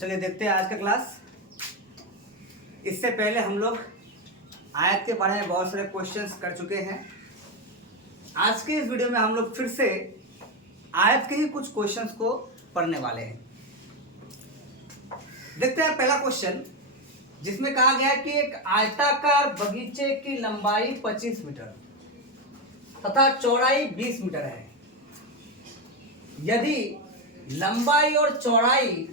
चलिए देखते हैं आज का क्लास। इससे पहले हम लोग आयत के बारे में बहुत सारे क्वेश्चंस कर चुके हैं। आज के इस वीडियो में हम लोग फिर से आयत के ही कुछ क्वेश्चंस को पढ़ने वाले हैं। देखते हैं पहला क्वेश्चन, जिसमें कहा गया है कि एक आयताकार बगीचे की लंबाई 25 मीटर तथा चौड़ाई 20 मीटर है। यदि लंबाई और चौड़ाई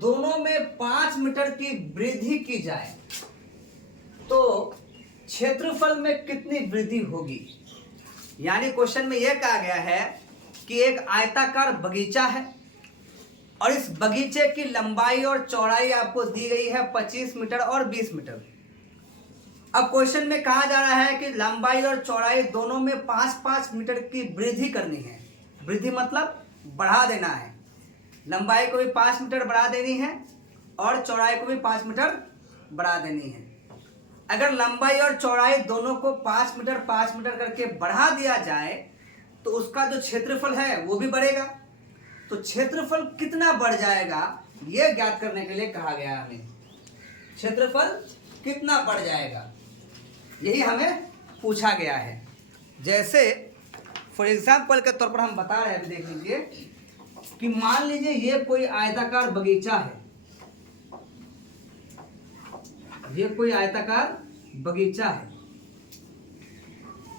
दोनों में 5 मीटर की वृद्धि की जाए तो क्षेत्रफल में कितनी वृद्धि होगी। यानी क्वेश्चन में यह कहा गया है कि एक आयताकार बगीचा है और इस बगीचे की लंबाई और चौड़ाई आपको दी गई है 25 मीटर और 20 मीटर। अब क्वेश्चन में कहा जा रहा है कि लंबाई और चौड़ाई दोनों में 5-5 मीटर की वृद्धि करनी है। वृद्धि मतलब बढ़ा देना है। लंबाई को भी 5 मीटर बढ़ा देनी है और चौड़ाई को भी 5 मीटर बढ़ा देनी है। अगर लंबाई और चौड़ाई दोनों को 5 मीटर करके बढ़ा दिया जाए तो उसका जो क्षेत्रफल है वो भी बढ़ेगा। तो क्षेत्रफल कितना बढ़ जाएगा ये ज्ञात करने के लिए कहा गया है हमें। क्षेत्रफल कितना बढ़ जाएगा यही हमें पूछा गया है। जैसे फॉर एग्जाम्पल के तौर पर हम बता रहे हैं, अभी देख लीजिए कि मान लीजिए ये कोई आयताकार बगीचा है, ये कोई आयताकार बगीचा है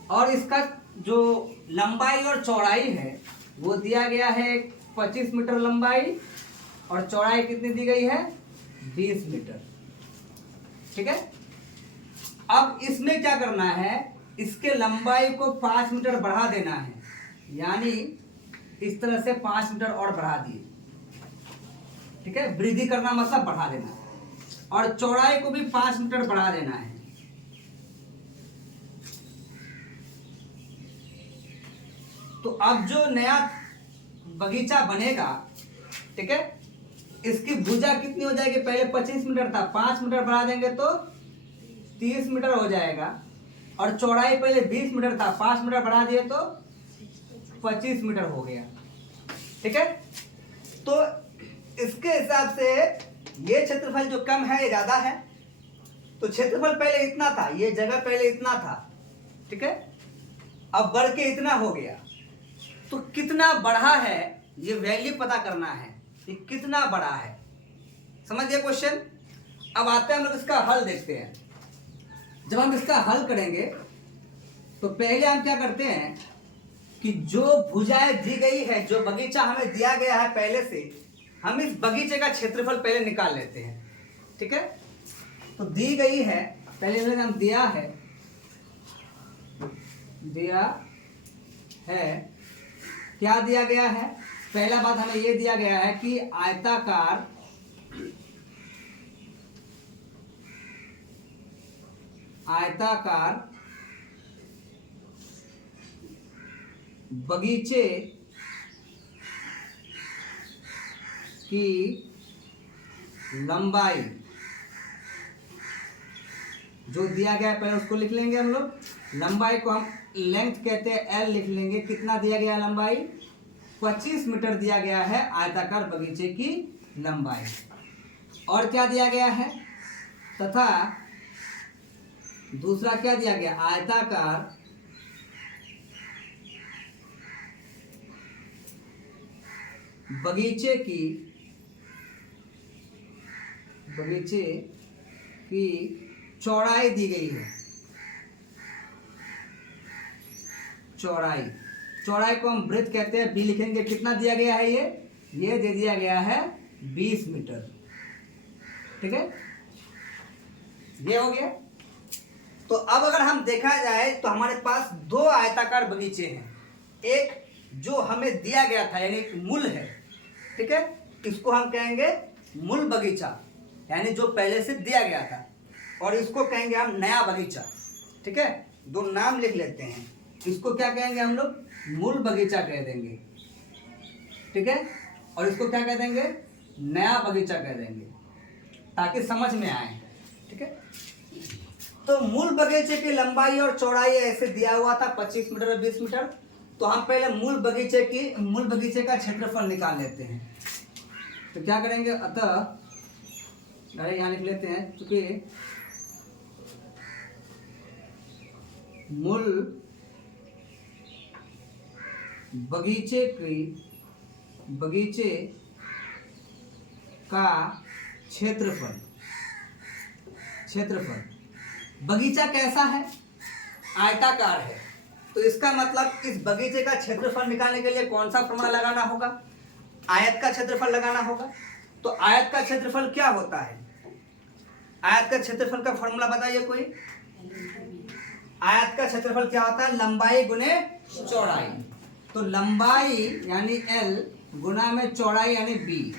और इसका जो लंबाई और चौड़ाई है वो दिया गया है 25 मीटर लंबाई और चौड़ाई कितनी दी गई है 20 मीटर। ठीक है, अब इसमें क्या करना है, इसके लंबाई को 5 मीटर बढ़ा देना है। यानी इस तरह से 5 मीटर और बढ़ा दिए। ठीक है, वृद्धि करना मतलब बढ़ा देना, और चौड़ाई को भी 5 मीटर बढ़ा देना है। तो अब जो नया बगीचा बनेगा, ठीक है, इसकी भुजा कितनी हो जाएगी, पहले 25 मीटर था, 5 मीटर बढ़ा देंगे तो 30 मीटर हो जाएगा, और चौड़ाई पहले 20 मीटर था, 5 मीटर बढ़ा दिए तो 25 मीटर हो गया। ठीक है, तो इसके हिसाब से ये क्षेत्रफल जो कम है ये ज्यादा है। तो क्षेत्रफल पहले इतना था, ये जगह पहले इतना था, ठीक है, अब बढ़ के इतना हो गया। तो कितना बढ़ा है ये वैल्यू पता करना है, ये कितना बड़ा है। समझ गए क्वेश्चन। अब आते हैं हम लोग इसका हल देखते हैं। जब हम इसका हल करेंगे तो पहले हम क्या करते हैं कि जो भुजाएं दी गई है, जो बगीचा हमें दिया गया है पहले से, हम इस बगीचे का क्षेत्रफल पहले निकाल लेते हैं। ठीक है, तो दी गई है, पहले हम दिया है क्या दिया गया है। पहला बात हमें यह दिया गया है कि आयताकार बगीचे की लंबाई जो दिया गया है पहले उसको लिख लेंगे हम लोग। लंबाई को हम लेंथ कहते हैं, एल लिख लेंगे। कितना दिया गया है लंबाई, 25 मीटर दिया गया है आयताकार बगीचे की लंबाई। और क्या दिया गया है, तथा दूसरा क्या दिया गया, आयताकार बगीचे की चौड़ाई दी गई है। चौड़ाई को हम ब्रेथ कहते हैं, बी लिखेंगे। कितना दिया गया है, ये दे दिया गया है 20 मीटर। ठीक है, ये हो गया। तो अब अगर हम देखा जाए तो हमारे पास दो आयताकार बगीचे हैं। एक जो हमें दिया गया था यानी एक मूल है, ठीक है, इसको हम कहेंगे मूल बगीचा, यानी जो पहले से दिया गया था, और इसको कहेंगे हम नया बगीचा। ठीक है, दो नाम लिख लेते हैं। इसको क्या कहेंगे हम लोग, मूल बगीचा कह देंगे। ठीक है, और इसको क्या कह देंगे, नया बगीचा कह देंगे, ताकि समझ में आए। ठीक है, तो मूल बगीचे की लंबाई और चौड़ाई ऐसे दिया हुआ था 25 मीटर और 20 मीटर। तो हम पहले मूल बगीचे का क्षेत्रफल निकाल लेते हैं। तो क्या करेंगे, अतः अरे यहाँ लिख लेते हैं, क्योंकि मूल बगीचे का क्षेत्रफल बगीचा कैसा है? आयताकार है। तो इसका मतलब इस बगीचे का क्षेत्रफल निकालने के लिए कौन सा फॉर्मूला लगाना होगा? आयत का क्षेत्रफल लगाना होगा। तो आयत का क्षेत्रफल क्या होता है? आयत का क्षेत्रफल का फॉर्मूला बताइए कोई। आयत का क्षेत्रफल क्या होता है? लंबाई गुने चौड़ाई। तो लंबाई यानी L गुना में चौड़ाई यानी B।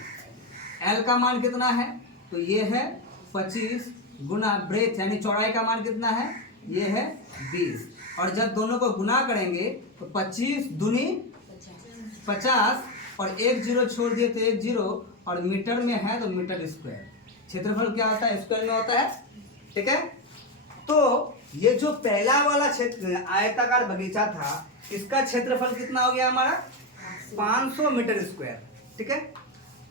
L का मान कितना है? तो ये है 25 गुना ब्रेथ यानी चौड़ाई का मान कितना है? ये है 20। और जब दोनों को गुना करेंगे तो 25 दूनी 50 और एक जीरो छोड़ दिए तो एक जीरो, और मीटर में है तो मीटर स्क्वायर। क्षेत्रफल क्या होता है? स्क्वायर में होता है। ठीक है। तो ये जो पहला वाला क्षेत्र आयताकार बगीचा था, इसका क्षेत्रफल कितना हो गया हमारा? 500 मीटर स्क्वायर। ठीक है।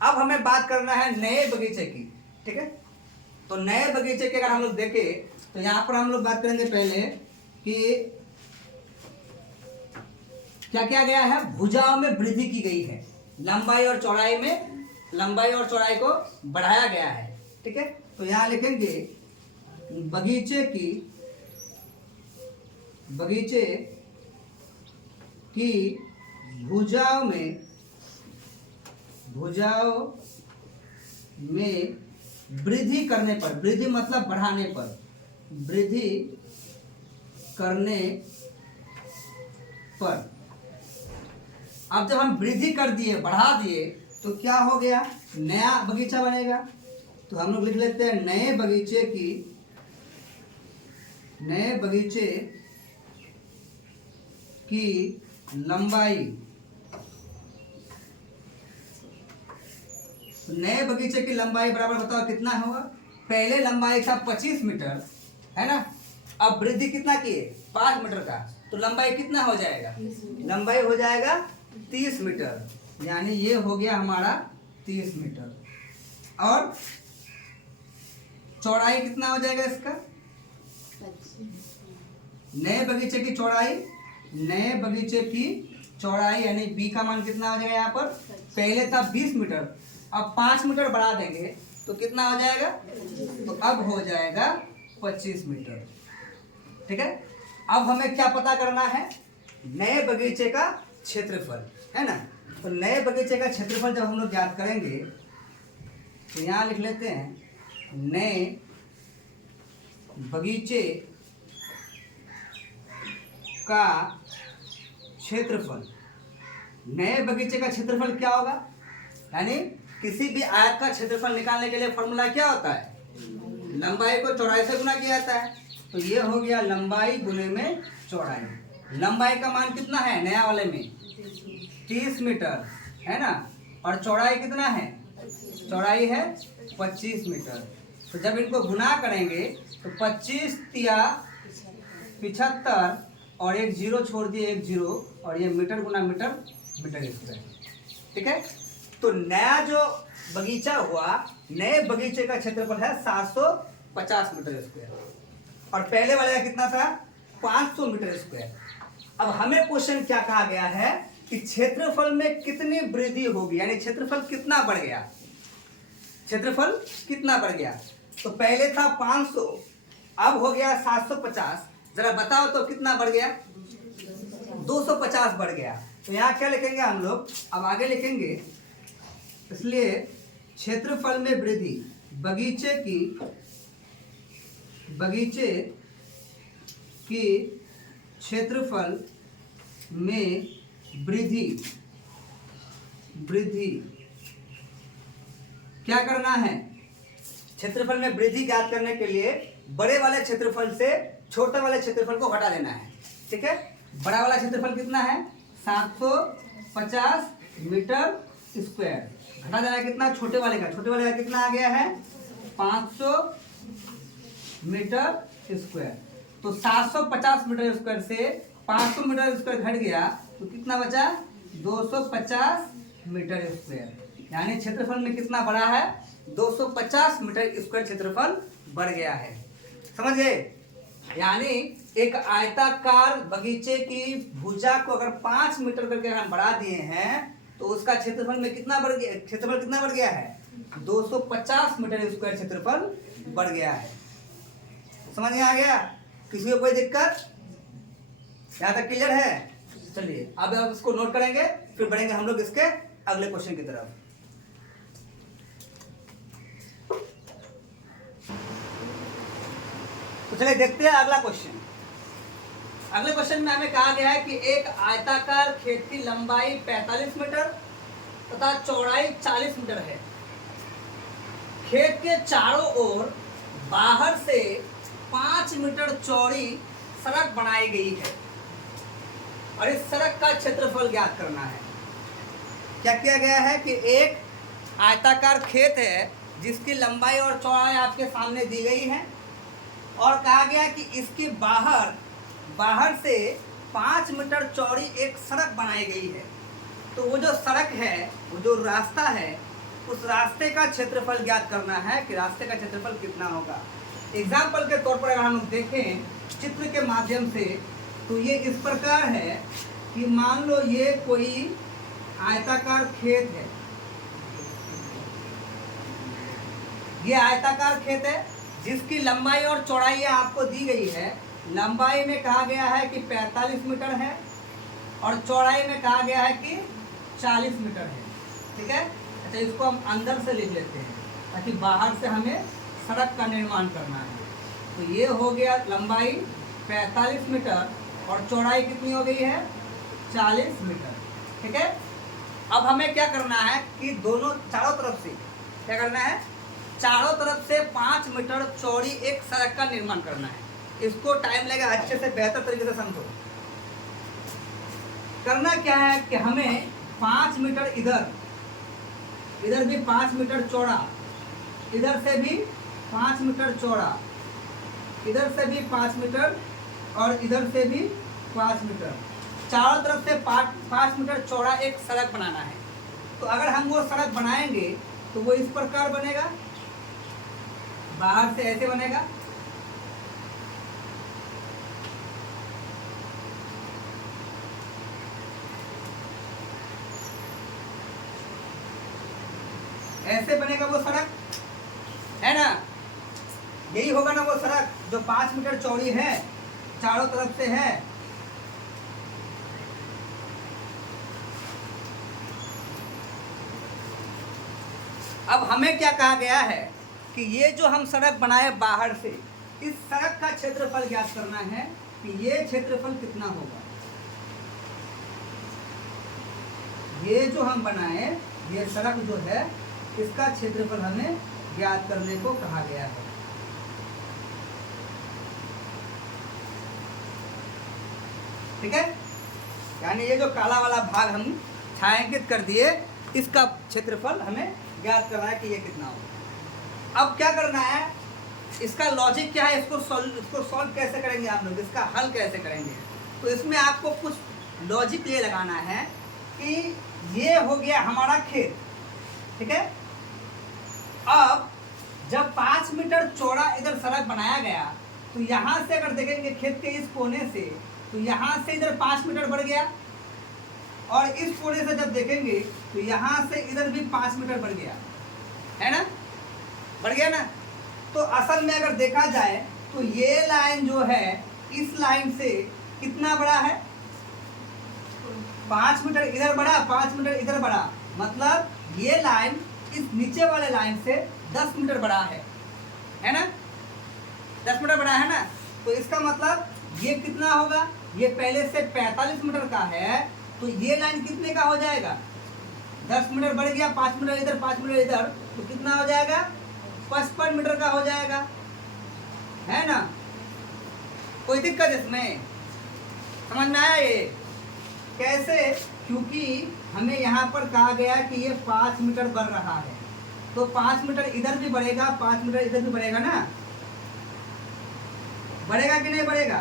अब हमें बात करना है नए बगीचे की। ठीक है। तो नए बगीचे की अगर हम लोग देखें तो यहाँ पर हम लोग बात करेंगे पहले कि क्या क्या गया है? भुजाओं में वृद्धि की गई है। लंबाई और चौड़ाई को बढ़ाया गया है। ठीक है। तो यहाँ लिखेंगे बगीचे की भुजाओं में वृद्धि करने पर, वृद्धि मतलब बढ़ाने पर, वृद्धि करने पर, अब जब हम वृद्धि कर दिए, बढ़ा दिए, तो क्या हो गया? नया बगीचा बनेगा। तो हम लोग लिख लेते हैं नए बगीचे की लंबाई। नए बगीचे की लंबाई बराबर बताओ कितना होगा? पहले लंबाई था 25 मीटर, है ना। अब वृद्धि कितना किए? 5 मीटर का। तो लंबाई कितना हो जाएगा? लंबाई हो जाएगा 30 मीटर, यानी ये हो गया हमारा 30 मीटर। और चौड़ाई कितना हो जाएगा इसका? नए बगीचे की चौड़ाई यानी B का मान कितना हो जाएगा? यहाँ पर पहले था 20 मीटर, अब 5 मीटर बढ़ा देंगे तो कितना हो जाएगा? तो अब हो जाएगा 25 मीटर। ठीक है। अब हमें क्या पता करना है? नए बगीचे का क्षेत्रफल, है ना। तो नए बगीचे का क्षेत्रफल जब हम लोग ज्ञात करेंगे तो यहाँ लिख लेते हैं नए बगीचे का क्षेत्रफल। नए बगीचे का क्षेत्रफल क्या होगा? यानी किसी भी आयत का क्षेत्रफल निकालने के लिए फॉर्मूला क्या होता है? लंबाई को चौड़ाई से गुना किया जाता है। तो ये हो गया लंबाई गुने में चौड़ाई। लंबाई का मान कितना है नया वाले में? 30 मीटर, है ना। और चौड़ाई कितना है? चौड़ाई है 25 मीटर। तो जब इनको गुना करेंगे तो 25 तिया 75 और एक जीरो छोड़ दिए एक जीरो, और ये मीटर गुना मीटर, मीटर स्क्वायर। ठीक है। तो नया जो बगीचा हुआ, नए बगीचे का क्षेत्रफल है 750 मीटर स्क्वायर, और पहले वाले का कितना था? 500 मीटर स्क्वायर। अब हमें क्वेश्चन क्या कहा गया है कि क्षेत्रफल में कितनी वृद्धि होगी, यानी क्षेत्रफल कितना बढ़ गया? क्षेत्रफल कितना बढ़ गया? तो पहले था 500, अब हो गया 750। जरा बताओ तो कितना बढ़ गया? 250 बढ़ गया। तो यहाँ क्या लिखेंगे हम लोग? अब आगे लिखेंगे, इसलिए क्षेत्रफल में वृद्धि, बगीचे की क्षेत्रफल में वृद्धि क्या करना है? क्षेत्रफल में वृद्धि ज्ञात करने के लिए बड़े वाले क्षेत्रफल से छोटे वाले क्षेत्रफल को घटा देना है। ठीक है। बड़ा वाला क्षेत्रफल कितना है? 750 मीटर स्क्वायर। घटा देना है कितना? छोटे वाले का। छोटे वाले का कितना आ गया है? 500 मीटर स्क्वायर। तो 750 मीटर स्क्वायर से 500 मीटर स्क्वायर घट गया तो कितना बचा? 250 मीटर स्क्वायर। यानी क्षेत्रफल में कितना बढ़ा है, 250 मीटर स्क्वायर क्षेत्रफल बढ़ गया है। समझ गए? यानी एक आयताकार बगीचे की भुजा को अगर 5 मीटर करके हम बढ़ा दिए हैं तो उसका क्षेत्रफल में कितना बढ़ गया, क्षेत्रफल कितना बढ़ गया है, 250 मीटर स्क्वायर क्षेत्रफल बढ़ गया है। समझ में आ गया? किसी को कोई दिक्कत? यहाँ तक क्लियर है? चलिए अब आप इसको नोट करेंगे, फिर बढ़ेंगे हम लोग इसके अगले क्वेश्चन की तरफ। तो चलिए देखते हैं अगला क्वेश्चन। अगले क्वेश्चन में हमें कहा गया है कि एक आयताकार खेत की लंबाई 45 मीटर तथा चौड़ाई 40 मीटर है। खेत के चारों ओर बाहर से 5 मीटर चौड़ी सड़क बनाई गई है और इस सड़क का क्षेत्रफल ज्ञात करना है। क्या किया गया है कि एक आयताकार खेत है जिसकी लंबाई और चौड़ाई आपके सामने दी गई है और कहा गया कि इसके बाहर से 5 मीटर चौड़ी एक सड़क बनाई गई है। तो वो जो सड़क है, वो जो रास्ता है, उस रास्ते का क्षेत्रफल ज्ञात करना है कि रास्ते का क्षेत्रफल कितना होगा। एग्जाम्पल के तौर पर अगर हम लोग देखें चित्र के माध्यम से तो ये इस प्रकार है कि मान लो ये कोई आयताकार खेत है, ये आयताकार खेत है जिसकी लंबाई और चौड़ाई आपको दी गई है। लंबाई में कहा गया है कि 45 मीटर है और चौड़ाई में कहा गया है कि 40 मीटर है। ठीक है? अच्छा, इसको हम अंदर से लिख लेते हैं ताकि बाहर से हमें सड़क का निर्माण करना है। तो ये हो गया लंबाई 45 मीटर और चौड़ाई कितनी हो गई है, 40 मीटर। ठीक है? अब हमें क्या करना है कि दोनों चारों तरफ से क्या करना है, चारों तरफ से 5 मीटर चौड़ी एक सड़क का निर्माण करना है। इसको टाइम लगेगा, अच्छे से बेहतर तरीके से समझो। करना क्या है कि हमें 5 मीटर इधर भी 5 मीटर चौड़ा, इधर से भी 5 मीटर चौड़ा, इधर से भी 5 मीटर और इधर से भी 5 मीटर, चारों तरफ से 5 मीटर चौड़ा एक सड़क बनाना है। तो अगर हम वो सड़क बनाएंगे तो वो इस प्रकार बनेगा, बाहर से ऐसे बनेगा, ऐसे बनेगा वो सड़क, है ना? यही होगा ना वो सड़क जो 5 मीटर चौड़ी है, चारों तरफ से है। अब हमें क्या कहा गया है कि ये जो हम सड़क बनाए बाहर से, इस सड़क का क्षेत्रफल ज्ञात करना है कि ये क्षेत्रफल कितना होगा। ये जो हम बनाए, ये सड़क जो है, इसका क्षेत्रफल हमें ज्ञात करने को कहा गया है। ठीक है? यानी ये जो काला वाला भाग हम छायांकित कर दिए, इसका क्षेत्रफल हमें ज्ञात करना है कि ये कितना होगा। अब क्या करना है, इसका लॉजिक क्या है, इसको सॉल्व कैसे करेंगे आप लोग, इसका हल कैसे करेंगे। तो इसमें आपको कुछ लॉजिक ये लगाना है कि ये हो गया हमारा खेत। ठीक है? अब जब 5 मीटर चौड़ा इधर सड़क बनाया गया तो यहाँ से अगर देखेंगे खेत के इस कोने से, तो यहाँ से इधर 5 मीटर बढ़ गया और इस कोने से जब देखेंगे तो यहाँ से इधर भी 5 मीटर बढ़ गया, है ना? बढ़ गया ना? तो असल में अगर देखा जाए तो ये लाइन जो है इस लाइन से कितना बड़ा है, 5 मीटर इधर बढ़ा, 5 मीटर इधर बढ़ा, मतलब ये लाइन इस नीचे वाले लाइन से 10 मीटर बड़ा है ना? 10 मीटर बड़ा है ना? तो इसका मतलब ये कितना होगा, ये पहले से 45 मीटर का है, तो ये लाइन कितने का हो जाएगा, 10 मीटर बढ़ गया, 5 मीटर इधर 5 मीटर इधर, तो कितना हो जाएगा, 55 मीटर का हो जाएगा, है ना? कोई दिक्कत इसमें? समझ में आया ये कैसे? क्योंकि हमें यहाँ पर कहा गया कि ये 5 मीटर बढ़ रहा है, तो 5 मीटर इधर भी बढ़ेगा, 5 मीटर इधर भी बढ़ेगा ना? बढ़ेगा कि नहीं बढ़ेगा?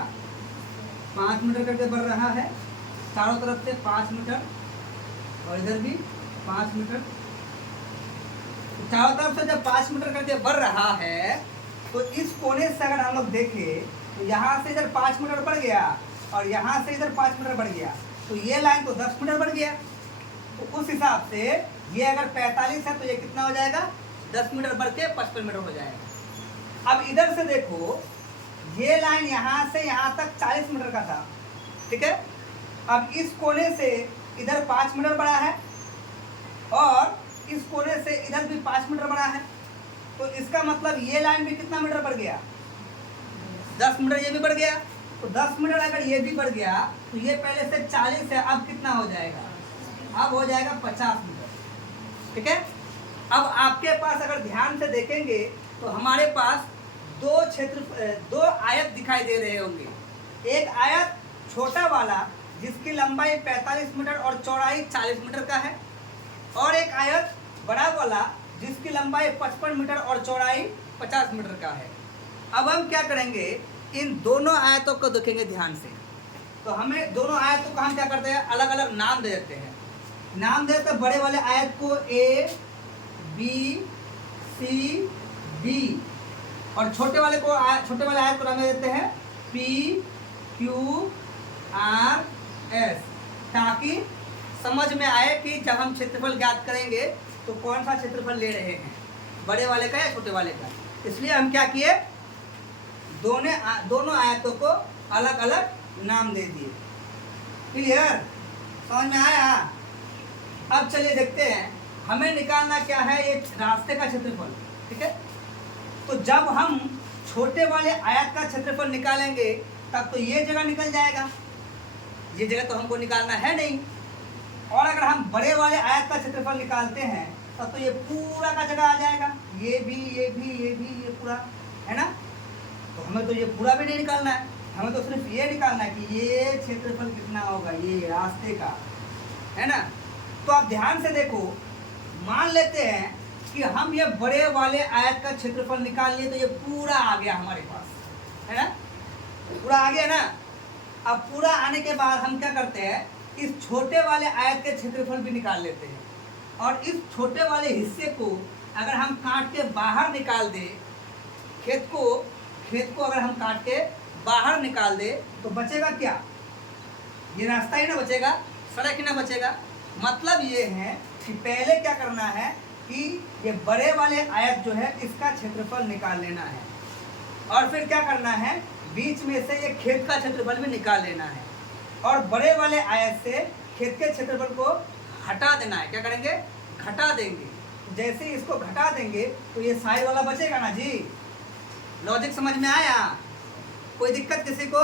5 मीटर करके बढ़ रहा है, चारों तरफ से 5 मीटर और इधर भी 5 मीटर, चारों तरफ से जब 5 मीटर करके बढ़ रहा है तो इस कोने से अगर हम लोग देखें तो यहाँ से इधर 5 मीटर बढ़ गया और यहाँ से इधर 5 मीटर बढ़ गया, तो ये लाइन तो 10 मीटर बढ़ गया। तो उस हिसाब से ये अगर 45 है तो ये कितना हो जाएगा, 10 मीटर बढ़ के 55 मीटर हो जाएगा। अब इधर से देखो, ये लाइन यहाँ से यहाँ तक 40 मीटर का था, ठीक है। अब इस कोने से इधर 5 मीटर बढ़ा है और इस कोने से इधर भी 5 मीटर बढ़ा है, तो इसका मतलब ये लाइन भी कितना मीटर बढ़ गया, 10 मीटर ये भी बढ़ गया। तो 10 मीटर अगर ये भी बढ़ गया तो ये पहले से 40 है, अब कितना हो जाएगा, अब हो जाएगा 50 मीटर, ठीक है। अब आपके पास अगर ध्यान से देखेंगे तो हमारे पास दो आयत दिखाई दे रहे होंगे। एक आयत छोटा वाला जिसकी लंबाई 45 मीटर और चौड़ाई 40 मीटर का है, और एक आयत बड़ा वाला जिसकी लंबाई 55 मीटर और चौड़ाई 50 मीटर का है। अब हम क्या करेंगे, इन दोनों आयतों को देखेंगे ध्यान से। तो हमें दोनों आयतों को हम क्या करते हैं, अलग अलग नाम दे देते हैं। नाम दे देते हैं बड़े वाले आयत को A, B, C, D, और छोटे वाले आयत को नाम दे देते हैं P, Q, R, S, ताकि समझ में आए कि जब हम क्षेत्रफल ज्ञात करेंगे तो कौन सा क्षेत्रफल ले रहे हैं, बड़े वाले का या छोटे वाले का। इसलिए हम क्या किए, दोनों आयतों को अलग अलग नाम दे दिए। क्लियर, समझ में आया। अब चलिए देखते हैं, हमें निकालना क्या है, ये रास्ते का क्षेत्रफल, ठीक है। तो जब हम छोटे वाले आयत का क्षेत्रफल निकालेंगे तब तो ये जगह निकल जाएगा, ये जगह तो हमको निकालना है नहीं। और अगर हम बड़े वाले आयत का क्षेत्रफल निकालते हैं तब तो ये पूरा का जगह आ जाएगा, ये भी ये पूरा, है ना। तो हमें तो ये पूरा भी नहीं निकालना है, हमें तो सिर्फ ये निकालना है कि ये क्षेत्रफल कितना होगा, ये रास्ते का, है ना। तो आप ध्यान से देखो, मान लेते हैं कि हम ये बड़े वाले आयत का क्षेत्रफल निकाल लिए तो ये पूरा आ गया हमारे पास, है ना, पूरा आ गया ना। अब पूरा आने के बाद हम क्या करते हैं, इस छोटे वाले आयत के क्षेत्रफल भी निकाल लेते हैं, और इस छोटे वाले हिस्से को अगर हम काट के बाहर निकाल दें, खेत को अगर हम काट के बाहर निकाल दे तो बचेगा क्या, ये रास्ता ही ना बचेगा, सड़क ही ना बचेगा। मतलब ये है कि पहले क्या करना है कि ये बड़े वाले आयत जो है इसका क्षेत्रफल निकाल लेना है, और फिर क्या करना है, बीच में से ये खेत का क्षेत्रफल भी निकाल लेना है, और बड़े वाले आयत से खेत के क्षेत्रफल को हटा देना है। क्या करेंगे, घटा देंगे। जैसे इसको घटा देंगे तो ये साइड वाला बचेगा ना जी। लॉजिक समझ में आया, कोई दिक्कत किसी को,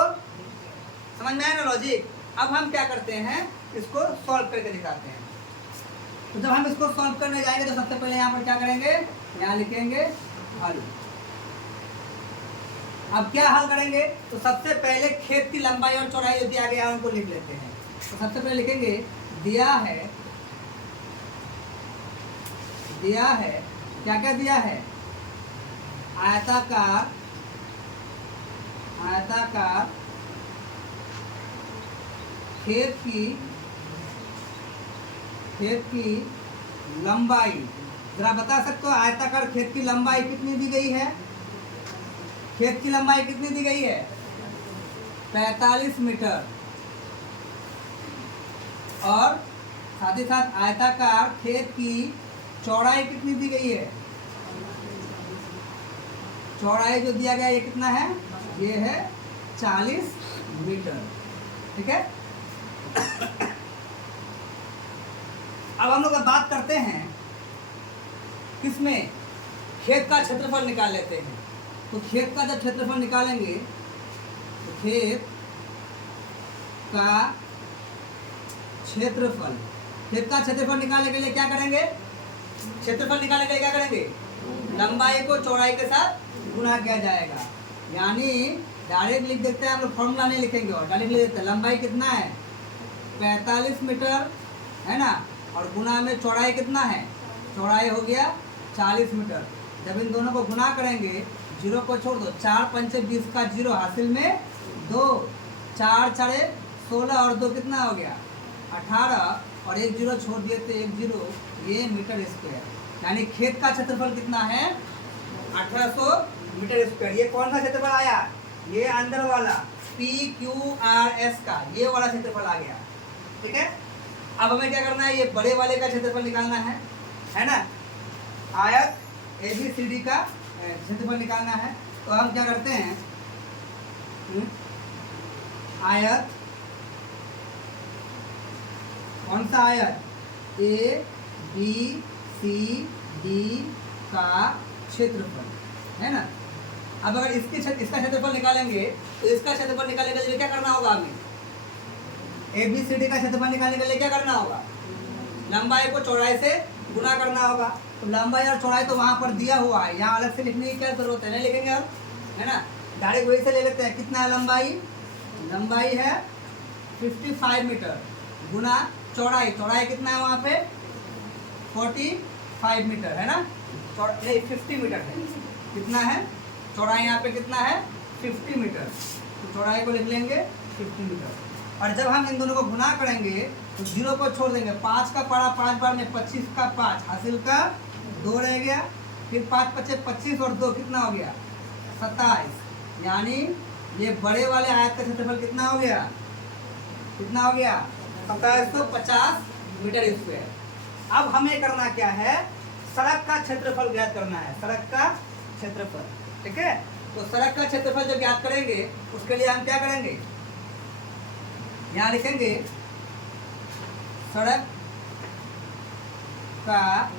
समझ में आया ना लॉजिक। अब हम क्या करते हैं, इसको सॉल्व करके दिखाते हैं। तो जब हम इसको सॉल्व करने जाएंगे तो सबसे पहले यहाँ पर क्या करेंगे, यहाँ लिखेंगे हल। अब क्या हल करेंगे, तो सबसे पहले खेत की लंबाई और चौड़ाई जो दिया गया है उनको लिख लेते हैं। तो सबसे पहले लिखेंगे दिया है क्या क्या दिया है, आयताकार खेत की लंबाई, जरा बता सकते हो आयताकार खेत की लंबाई कितनी दी गई है, खेत की लंबाई कितनी दी गई है, 45 मीटर, और साथ ही साथ आयताकार खेत की चौड़ाई कितनी दी गई है, चौड़ाई जो दिया गया ये कितना है, ये है 40 मीटर, ठीक है। अब हम लोग बात करते हैं किसमें, खेत का क्षेत्रफल निकाल लेते हैं। तो खेत का जब क्षेत्रफल निकालेंगे तो खेत का क्षेत्रफल निकालने के लिए क्या करेंगे, क्षेत्रफल निकालने के लिए क्या करेंगे, लंबाई को चौड़ाई के साथ गुणा किया जाएगा। यानी डायरेक्ट लिख देते हैं, हम लोग फॉर्मूला नहीं लिखेंगे और डायरेक्ट लिख देते हैं लंबाई कितना है 45 मीटर, है ना, और गुणा में चौड़ाई कितना है, चौड़ाई हो गया 40 मीटर। जब इन दोनों को गुणा करेंगे, जीरो को छोड़ दो, 4 पंचे 20 का जीरो, हासिल में 2, 4 4 16 और 2 कितना हो गया 18, और 1 0 छोड़ दिए तो 1 0 ये मीटर स्क्वायर, यानी खेत का क्षेत्रफल कितना है 1800 मीटर स्क्वायर। ये कौन सा क्षेत्रफल आया, ये अंदर वाला PQRS का ये वाला क्षेत्रफल आ गया, ठीक है। अब हमें क्या करना है, ये बड़े वाले का क्षेत्रफल निकालना है ना, आयत ABCD का क्षेत्रफल निकालना है। तो हम क्या करते हैं, आयत, कौन सा आयत, ABCD का क्षेत्रफल, है ना। अब अगर इसका क्षेत्रफल निकालेंगे तो इसका क्षेत्रफल निकालने के लिए क्या करना होगा, हमें ABCD का क्षेत्रफल निकालने के लिए क्या करना होगा, लंबाई को चौड़ाई से गुना करना होगा। तो लंबाई और चौड़ाई तो वहां पर दिया हुआ है, यहाँ अलग से लिखने की क्या जरूरत है, नहीं लिखेंगे हम, है ना, डायरेक्ट वही से ले लेते हैं। कितना है लंबाई है 55 मीटर गुना चौड़ाई कितना है वहाँ पे 45 मीटर, है ना, नहीं 50 मीटर है, कितना है चौड़ाई यहाँ पे कितना है 50 मीटर, तो चौड़ाई को लिख लेंगे 50 मीटर। और जब हम इन दोनों को गुना करेंगे तो 0 को छोड़ देंगे, 5 का पड़ा 5 बार में 25 का 5 हासिल का 2 रह गया, फिर 5 पचे 25 और 2 कितना हो गया 27, यानी ये बड़े वाले आयत का क्षेत्रफल कितना हो गया 2750 मीटर स्क्वायर। अब हमें करना क्या है, सड़क का क्षेत्रफल ज्ञात करना है, सड़क का क्षेत्रफल, ठीक है। तो सड़क का क्षेत्रफल जब ज्ञात करेंगे उसके लिए हम क्या करेंगे, यहाँ लिखेंगे सड़क का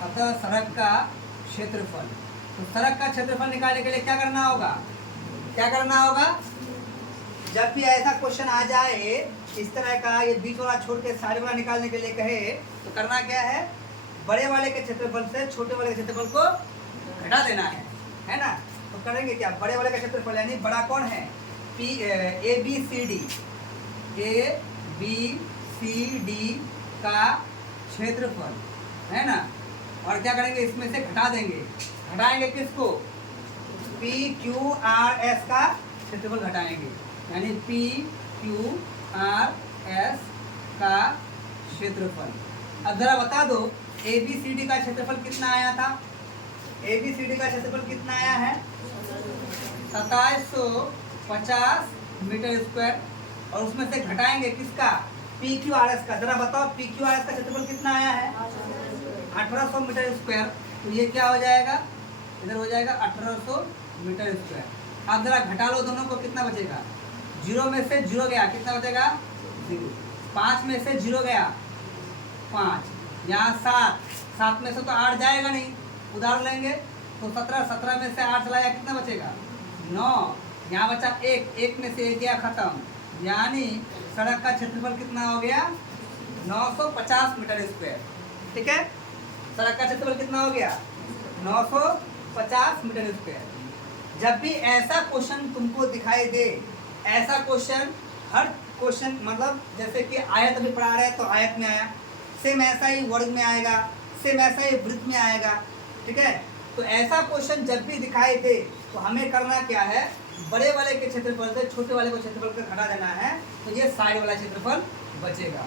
अतः सड़क का क्षेत्रफल। तो सड़क का क्षेत्रफल निकालने के लिए क्या करना होगा, जब भी ऐसा क्वेश्चन आ जाए इस तरह का, ये बीच वाला छोड़ के सारे वाला निकालने के लिए कहे, तो करना क्या है, बड़े वाले के क्षेत्रफल से छोटे वाले के क्षेत्रफल को घटा देना है ना। तो करेंगे क्या, बड़े वाले का क्षेत्रफल यानी बड़ा कौन है ABCD का क्षेत्रफल, है ना। और क्या करेंगे, इसमें से घटाएंगे किसको, PQRS का क्षेत्रफल घटाएंगे, यानी PQRS का क्षेत्रफल। अब जरा बता दो ABCD का क्षेत्रफल कितना आया था, ABCD का क्षेत्रफल कितना आया है 2750 मीटर स्क्वायर, और उसमें से घटाएंगे किसका, PQRS का। जरा बताओ PQRS का क्षेत्रफल कितना आया है 1800 मीटर स्क्वायर। तो ये क्या हो जाएगा, इधर हो जाएगा 1800 मीटर स्क्वायर। अब जरा घटा लो दोनों को, कितना बचेगा, 0 में से 0 गया, कितना बचेगा 0, 5 में से 0 गया 5, यहाँ 7 में से तो 8 जाएगा नहीं, उधार लेंगे तो 17 में से 8 चला गया, कितना बचेगा 9, यहाँ बचा 1 में से 1 गया खत्म, यानी सड़क का क्षेत्रफल कितना हो गया 950 मीटर स्क्वायर, ठीक है। सड़क का क्षेत्रफल कितना हो गया 950 मीटर स्क्वायर। जब भी ऐसा क्वेश्चन तुमको दिखाई दे, ऐसा क्वेश्चन, हर क्वेश्चन मतलब जैसे कि आयत अभी पढ़ा रहे हैं तो आयत में आया, सेम ऐसा ही वर्ग में आएगा, सेम ऐसा ही वृत्त में आएगा, ठीक है। तो ऐसा क्वेश्चन जब भी दिखाई दे तो हमें करना क्या है, बड़े वाले के क्षेत्रफल से छोटे वाले को क्षेत्रफल को घटा देना है, तो ये साइड वाला क्षेत्रफल बचेगा।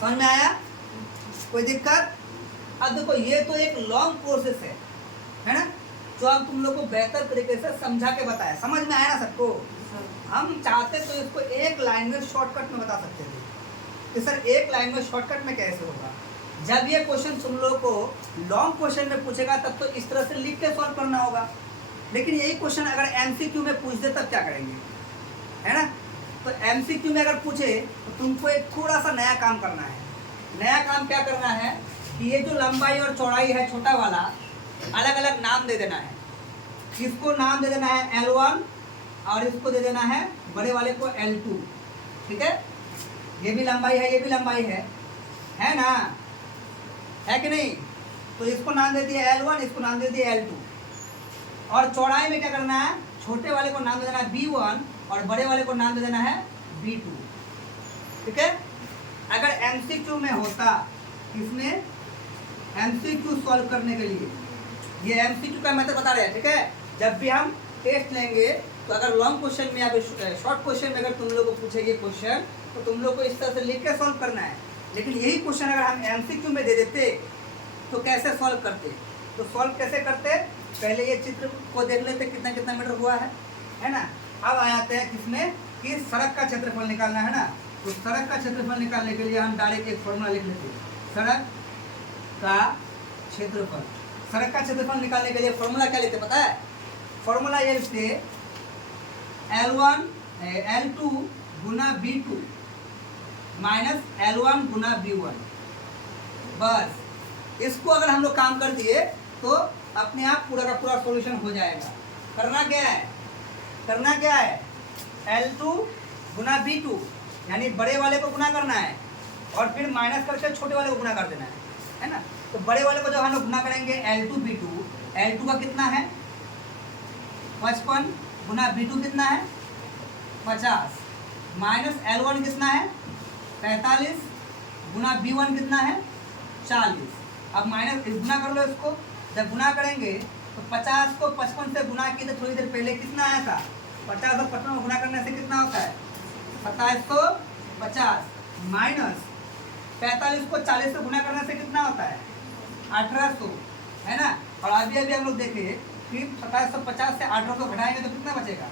समझ में आया, कोई दिक्कत। अब देखो ये तो एक लॉन्ग प्रोसेस है ना, जो हम तुम लोग को बेहतर तरीके से समझा के बताया, समझ में आया ना सबको। हम चाहते तो इसको एक लाइन में शॉर्टकट में बता सकते थे कि सर एक लाइन में शॉर्टकट में कैसे होगा। जब ये क्वेश्चन तुम लोग को लॉन्ग क्वेश्चन में पूछेगा तब तो इस तरह से लिख के सॉल्व करना होगा, लेकिन यही क्वेश्चन अगर MCQ में पूछ दे तब क्या करेंगे, है ना। तो MCQ में अगर पूछे तो तुमको एक थोड़ा सा नया काम करना है। नया काम क्या करना है कि ये जो लंबाई और चौड़ाई है छोटा वाला, अलग अलग नाम दे देना है। इसको नाम दे देना है L1 और इसको दे देना है बड़े वाले को L2, ठीक है। ये भी लंबाई है, ये भी लंबाई है ना, है कि नहीं। तो इसको नाम दे दिया L1, इसको नाम दे दिया L2। और चौड़ाई में क्या करना है, छोटे वाले को नाम दे देना है B1 और बड़े वाले को नाम दे देना है B2, ठीक है। अगर MCQ में होता, इसमें MCQ सॉल्व करने के लिए, ये MCQ का मेथड बता रहे हैं, ठीक है। जब भी हम टेस्ट लेंगे तो अगर लॉन्ग क्वेश्चन में या फिर शॉर्ट क्वेश्चन में अगर तुम लोग को पूछेगी क्वेश्चन तो तुम लोग को इस तरह से लिख के सॉल्व करना है। लेकिन यही क्वेश्चन अगर हम एमसीक्यू में दे देते तो कैसे सॉल्व करते? तो सॉल्व कैसे करते? पहले ये चित्र को देख लेते कितना कितना मीटर हुआ है ना। अब आ जाते हैं किसमें कि सड़क का क्षेत्रफल निकालना है ना। तो सड़क का क्षेत्रफल निकालने के लिए हम डायरेक्ट एक फॉर्मूला लिख लेते हैं, सड़क का क्षेत्रफल। सड़क का क्षेत्रफल निकालने के लिए फॉर्मूला क्या लेते पता है? फॉर्मूला ये लिखते L1 L2 गुना B2 माइनस L1 गुना B1। बस इसको अगर हम लोग काम कर दिए तो अपने आप पूरा का पूरा सॉल्यूशन हो जाएगा। करना क्या है? करना क्या है? L2 गुना B2 यानी बड़े वाले को गुना करना है और फिर माइनस करके छोटे वाले को गुना कर देना है ना। तो बड़े वाले को जब हम लोग गुना करेंगे L2 B2, L2 का कितना है 55 गुना B2 कितना है 50 माइनस L1 कितना है 45 गुना B1 कितना है 40। अब माइनस गुना कर लो इसको। जब गुना करेंगे तो 50 को 55 से गुना किए तो थोड़ी देर पहले कितना आया था 50 और 55 को गुना करने से कितना होता है 2750 माइनस 45 को 40 से गुना करने से कितना होता है 1800 है ना। और अभी अभी हम लोग देखें कि 2750 से 1800 घटाएंगे तो कितना बचेगा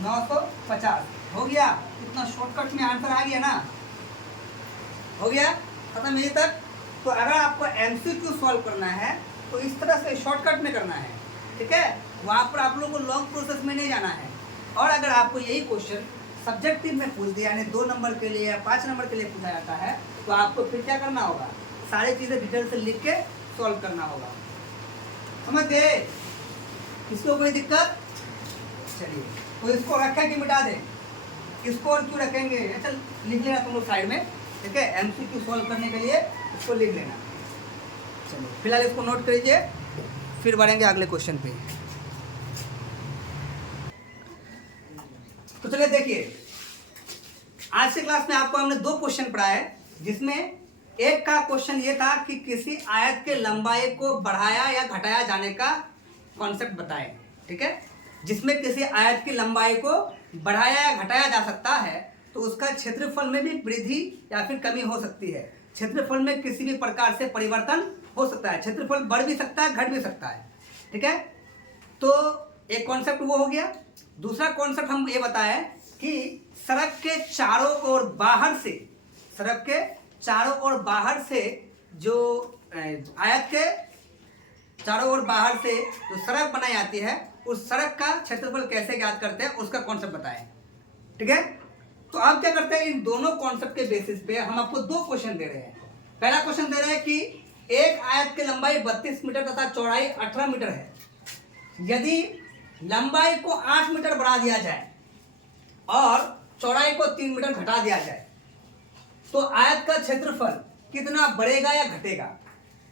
950। हो गया? इतना शॉर्टकट में आंसर आ गया ना। हो गया खत्म यहीं तक। तो अगर आपको एमसीक्यू सॉल्व करना है तो इस तरह से शॉर्टकट में करना है, ठीक है। वहाँ पर आप लोगों को लॉन्ग प्रोसेस में नहीं जाना है। और अगर आपको यही क्वेश्चन सब्जेक्टिव में पूछ दिया यानी 2 नंबर के लिए या 5 नंबर के लिए पूछा जाता है तो आपको फिर क्या करना होगा? सारी चीज़ें डिटेल से लिख के सॉल्व करना होगा। समझ गए? इसको कोई दिक्कत? चलिए तो इसको रखें कि मिटा दें? इसको और क्यों रखेंगे? अच्छा लिख लेना तुम लोग साइड में, ठीक है। एमसीक्यू सॉल्व करने के लिए इसको लिख लेना। चलो फिलहाल इसको नोट कर लीजिए, फिर बढ़ेंगे अगले क्वेश्चन पे। तो चलिए देखिए, आज के क्लास में आपको हमने 2 क्वेश्चन पढ़ाए जिसमें एक का क्वेश्चन ये था कि किसी आयत के लंबाई को बढ़ाया या घटाया जाने का कॉन्सेप्ट बताएं, ठीक है। जिसमें किसी आयत की लंबाई को बढ़ाया या घटाया जा सकता है तो उसका क्षेत्रफल में भी वृद्धि या फिर कमी हो सकती है। क्षेत्रफल में किसी भी प्रकार से परिवर्तन हो सकता है। क्षेत्रफल बढ़ भी सकता है, घट भी सकता है, ठीक है। तो एक कॉन्सेप्ट वो हो गया। दूसरा कॉन्सेप्ट हम ये बताएं कि सड़क के चारों ओर बाहर से, सड़क के चारों ओर बाहर से जो आयत के चारों ओर बाहर से जो सड़क बनाई जाती है उस सड़क का क्षेत्रफल कैसे ज्ञात करते हैं उसका कॉन्सेप्ट बताएं, ठीक है। तो अब क्या करते हैं, इन दोनों कॉन्सेप्ट के बेसिस पे हम आपको 2 क्वेश्चन दे रहे हैं। पहला क्वेश्चन दे रहे हैं कि एक आयत की लंबाई 32 मीटर तथा चौड़ाई 18 मीटर है। यदि लंबाई को 8 मीटर बढ़ा दिया जाए और चौड़ाई को 3 मीटर घटा दिया जाए तो आयत का क्षेत्रफल कितना बढ़ेगा या घटेगा?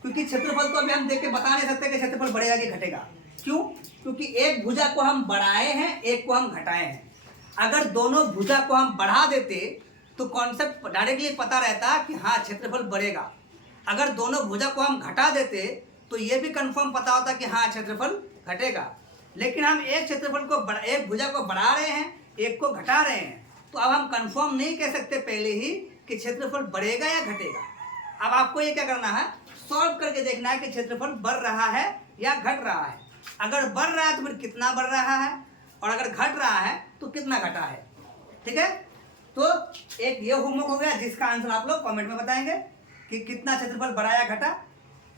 क्योंकि क्षेत्रफल तो अभी हम देख के बता नहीं सकते कि क्षेत्रफल बढ़ेगा कि घटेगा। क्यों? क्योंकि एक भुजा को हम बढ़ाए हैं, एक को हम घटाए हैं। अगर दोनों भुजा को हम बढ़ा देते तो कॉन्सेप्ट डायरेक्टली पता रहता कि हाँ क्षेत्रफल बढ़ेगा। अगर दोनों भुजा को हम घटा देते तो ये भी कंफर्म पता होता कि हाँ क्षेत्रफल घटेगा। लेकिन हम एक क्षेत्रफल को एक भुजा को बढ़ा रहे हैं, एक को घटा रहे हैं, तो अब हम कंफर्म नहीं कह सकते पहले ही कि क्षेत्रफल बढ़ेगा या घटेगा। अब आपको ये क्या करना है, सॉल्व करके देखना है कि क्षेत्रफल बढ़ रहा है या घट रहा है। अगर बढ़ रहा है तो फिर कितना बढ़ रहा है और अगर घट रहा है तो कितना घटा है, ठीक है। तो एक ये होमवर्क हो गया जिसका आंसर आप लोग कमेंट में बताएंगे कि कितना क्षेत्रफल बढ़ा या घटा।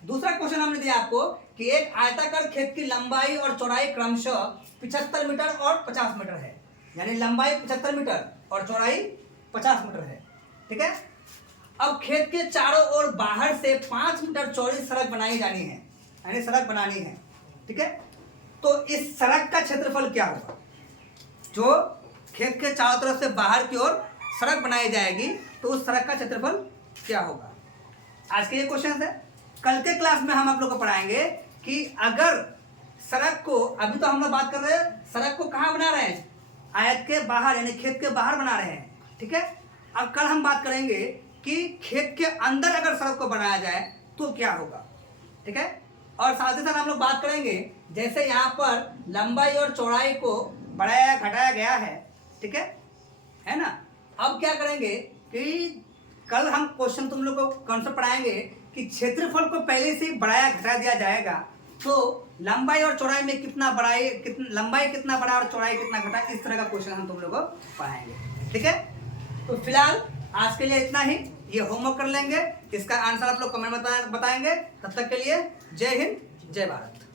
दूसरा क्वेश्चन हमने दिया आपको कि एक आयताकार खेत की लंबाई और चौड़ाई क्रमशः 75 मीटर और 50 मीटर है। यानी लंबाई 75 मीटर और चौड़ाई 50 मीटर है, ठीक है। अब खेत के चारों ओर बाहर से 5 मीटर चौड़ी सड़क बनाई जानी है, यानी सड़क बनानी है, ठीक है। तो इस सड़क का क्षेत्रफल क्या होगा? जो खेत के चारों तरफ से बाहर की ओर सड़क बनाई जाएगी तो उस सड़क का क्षेत्रफल क्या होगा? आज के ये क्वेश्चन है। कल के क्लास में हम आप लोग को पढ़ाएंगे कि अगर सड़क को, अभी तो हम लोग बात कर रहे हैं सड़क को कहाँ बना रहे हैं, आयत के बाहर यानी खेत के बाहर बना रहे हैं, ठीक है। अब कल हम बात करेंगे कि खेत के अंदर अगर सड़क को बनाया जाए तो क्या होगा, ठीक है। और साथ ही साथ हम लोग बात करेंगे जैसे यहाँ पर लंबाई और चौड़ाई को बढ़ाया घटाया गया है, ठीक है ना। अब क्या करेंगे कि कल हम क्वेश्चन तुम लोग को कौन सा पढ़ाएंगे कि क्षेत्रफल को पहले से बढ़ाया घटा दिया जाएगा, तो लंबाई और चौड़ाई में कितना बढ़ाई, लंबाई कितना बढ़ा और चौड़ाई कितना घटा, इस तरह का क्वेश्चन हम तुम लोग को पढ़ाएंगे, ठीक है। तो फिलहाल आज के लिए इतना ही, ये होमवर्क कर लेंगे, इसका आंसर आप लोग कमेंट में बताएंगे। तब तक के लिए जय हिंद, जय भारत।